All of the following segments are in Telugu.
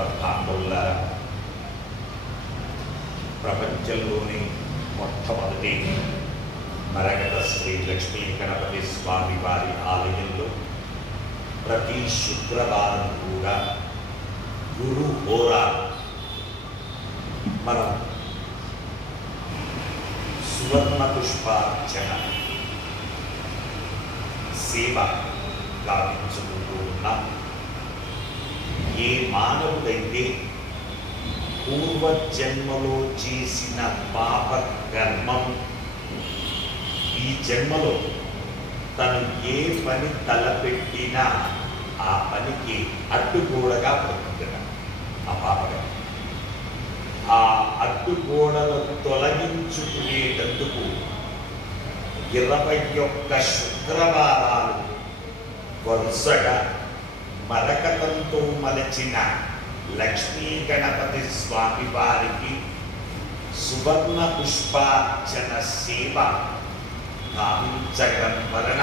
పద్మాంగులారా, ప్రపంచంలోని మొట్టమొదటి మరగత శ్రీ లక్ష్మీ గణపతి స్వామి వారి ఆలయంలో ప్రతి శుక్రవారం కూడా గురు హోరా మనం సువర్ణ పుష్పార్చన సేవ గావించుకుంటూ ఉన్నాం. ఏ మానవుడైతే పూర్వజన్మలో చేసిన పాప కర్మం ఈ జన్మలో తను ఏ పని తలపెట్టినా ఆ పనికి అడ్డుగోడగా పడుతుందట ఆ పాపగా. ఆ అడ్డుగోడలను తొలగించుకునేటందుకు 21 శుక్రవారాలు వరుసగా మరకతంతో మలచిన లక్ష్మీ గణపతి స్వామి వారికి సువర్ణ పుష్పార్చన సేవ గావించడం వలన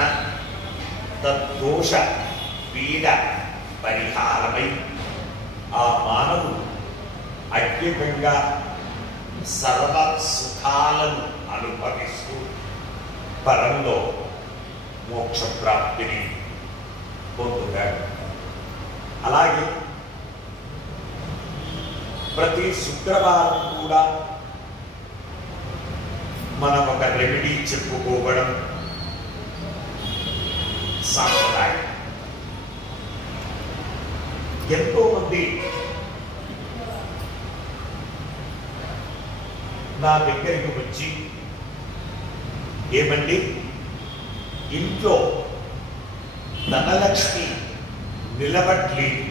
తద్దోష పీడ పరిహారమై ఆ మానవుడు అత్యధికంగా సర్వ సుఖాలను అనుభవిస్తూ పరంలో మోక్ష ప్రాప్తిని పొందుతాడు. అలాగే ప్రతి శుక్రవారం కూడా మనం ఒక రెమెడీ చెప్పుకోవడం సాంప్రదాయం. ఎంతో మంది నా దగ్గరికి వచ్చి, ఏమండి ఇంట్లో ధనలక్ష్మి నిలబట్లేదు,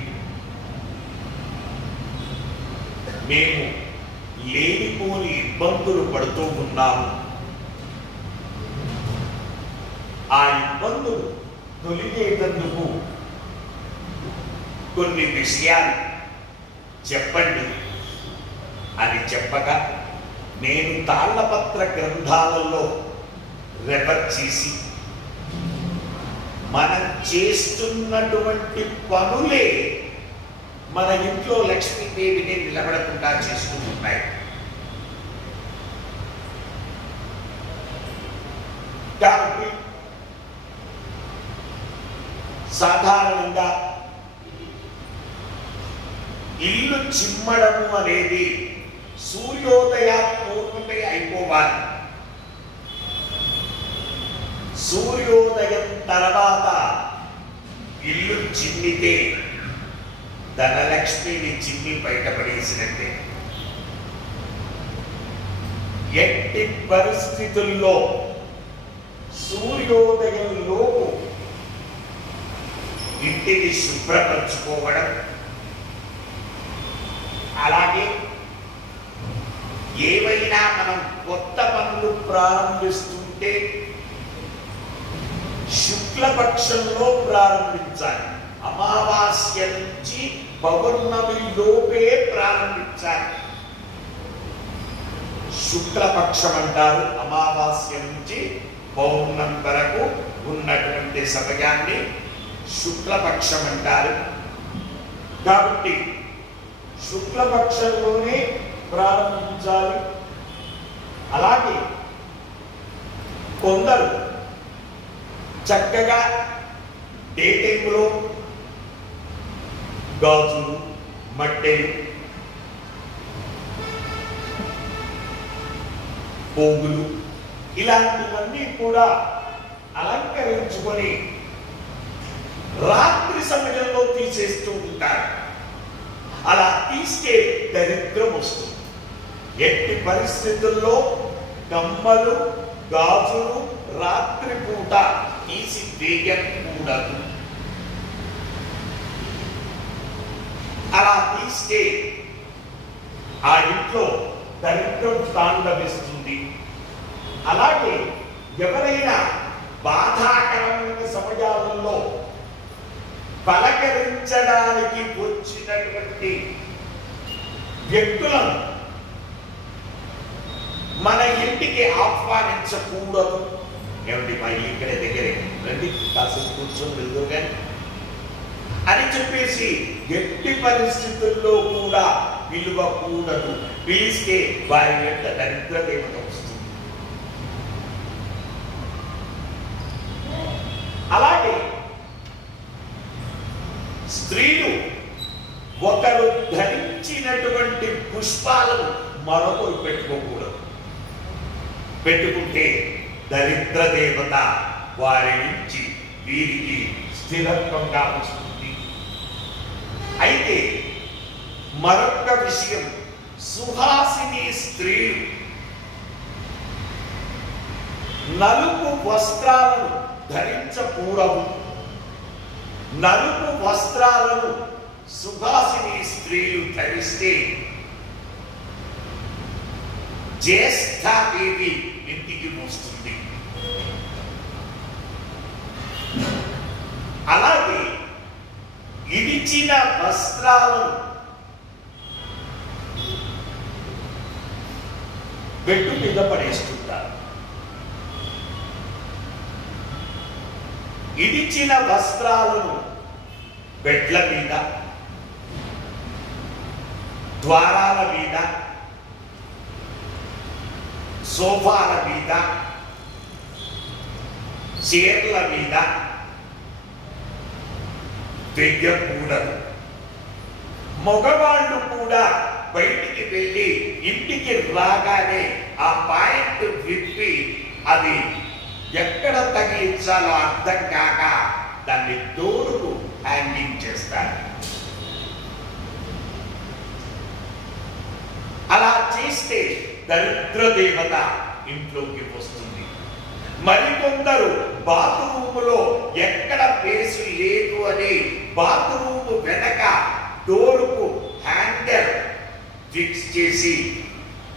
మేము లేనిపోని ఇబ్బందులు పడుతూ ఉన్నాము, ఆ ఇబ్బందులు తొలగేటందుకు కొన్ని విషయాలు చెప్పండి అని చెప్పగా, నేను తాళ్లపత్ర గ్రంథాలలో రెఫర్ చేసి మనం చేస్తున్నటువంటి పనులే మన ఇంట్లో లక్ష్మీదేవిని నిలబడకుండా చేస్తూ ఉన్నాయి. కాబట్టి సాధారణంగా ఇల్లు చిమ్మడము అనేది సూర్యోదయ పూర్వమే అయిపోవాలి. సూర్యోదయం తర్వాత ఇల్లు చిమ్మితే ధనలక్ష్మిని చిమ్మి బయటపడేసినట్టే. ఎట్టి పరిస్థితుల్లో సూర్యోదయంలోపు ఇంటిని శుభ్రపరచుకోవడం, అలాగే ఏవైనా మనం కొత్త పనులు ప్రారంభిస్తుంటే శుక్లపక్షంలో ప్రారంభించాలి. అమావాస్య నుంచి పౌర్ణమి లోపే ప్రారంభించాలి. శుక్లపక్షం అంటారు. అమావాస్య నుంచి పౌర్ణమి వరకు ఉన్నటువంటి సమయాన్ని శుక్లపక్షం అంటారు. కాబట్టి శుక్లపక్షంలోనే ప్రారంభించాలి. అలాగే కొందరు చక్కగా డే టైంలో గాజులు, మట్టెలు, పోగులు ఇలాంటివన్నీ కూడా అలంకరించుకొని రాత్రి సమయంలో తీసేస్తూ ఉంటారు. అలా తీస్తే దరిద్రం వస్తుంది. ఎట్టి పరిస్థితుల్లో కమ్మలు, గాజులు రాత్రి పూట తీసి వేయకూడదు. అలా తీస్తే ఆ ఇంట్లో దరిద్రం తాండవిస్తుంది. అలాగే ఎవరైనా బాధాకరమైన సమయాలలో పలకరించడానికి వచ్చినటువంటి వ్యక్తులను మన ఇంటికి ఆహ్వానించకూడదు. ఏమిటి మా ఇక్కడే దగ్గరే రండి, కాసేపు కూర్చొని వెళ్దు కానీ అని చెప్పేసి ఎట్టి పరిస్థితుల్లో కూడా పిలువకూడదు. పిలిస్తే వారి వెంట దరిద్ర దేవత వస్తుంది. అలాగే స్త్రీలు ఒకరు ధరించినటువంటి పుష్పాలను మరొకరు పెట్టుకోకూడదు. పెట్టుకుంటే దరిద్ర దేవత వారి నుంచి వీరికి స్థిరత్వంగా వస్తుంది. అయితే మరొక విషయం, సుహాసిని స్త్రీలు నలుపు వస్త్రాలను ధరించకూడదు. నలుపు వస్త్రాలను సుహాసిని స్త్రీలు ధరిస్తే జ్యేష్ఠాదేవి ఇంటికి వస్తుంది. అలాగే ఇడిచిన వస్త్రాలను బెట్టు మీద పడేస్తుంటారు. ఇడిచిన వస్త్రాలను బెడ్ల మీద, ద్వారాల మీద, సోఫాల మీద, చీరల మీద వెయ్యకూడదు. మగవాళ్ళు కూడా బయటికి వెళ్ళి ఇంటికి రాగానే ఆ పాయింట్ విప్పి అది ఎక్కడ తగిలించాలో అర్థం కాక దాన్ని డోరుకు హ్యాంగింగ్ చేస్తారు. అలా చేస్తే దరిద్ర దేవత ఇంట్లోకి వస్తుంది. మరికొందరు బాత్రూములో ఎక్కడ ప్లేసు లేదు అని బాత్రూము వెనక డోరుకు హ్యాండల్ ఫిక్స్ చేసి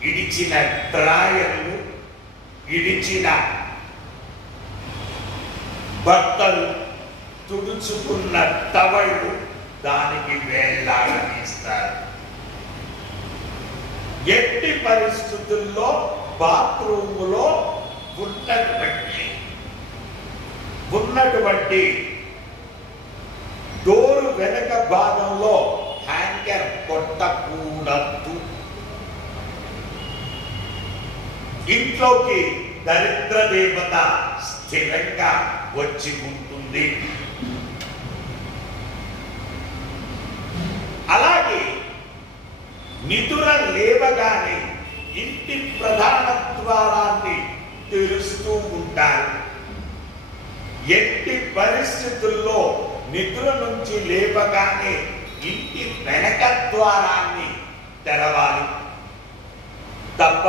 ఇడిచిన డ్రాయర్లు, ఇడిచిన బట్టలు, తుడుచుకున్న టవళ్ళు దానికి వేలాడదీస్తారు. ఎట్టి పరిస్థితుల్లో బాత్రూములో ఉన్నటువంటి డోరు వెనక భాగంలో హ్యాంగర్ కొట్టకూడదు. ఇంట్లోకి దరిద్ర దేవత స్థిరంగా వచ్చి ఉంటుంది. అలాగే నిదుర లేవగానే ఇంటి ప్రధాన ద్వారాన్ని తెరుస్తూ ఉంటారు. ఎట్టి పరిస్థితుల్లో నిద్ర నుంచి లేవగానే ఇంటి వెనక ద్వారాన్ని తెరవాలి తప్ప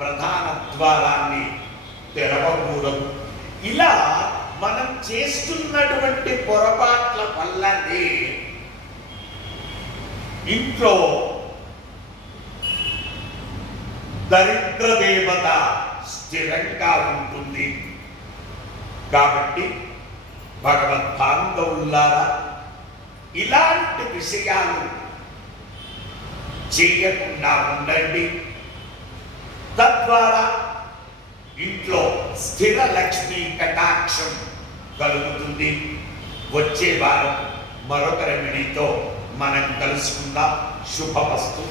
ప్రధాన ద్వారాన్ని తెరవకూడదు. ఇలా మనం చేస్తున్నటువంటి పొరపాట్ల వల్లనే ఇంట్లో దరిద్ర దేవత స్థిరంగా ఉంటుంది. కాబట్టి భగవద్బాంధవులారా, ఇలాంటి విషయాలు చేయకుండా ఉండండి. తద్వారా ఇంట్లో స్థిర లక్ష్మీ కటాక్షం కలుగుతుంది. వచ్చే వారం మరొక రెమెడీతో మనం కలుసుకుందాం. శుభమస్తు.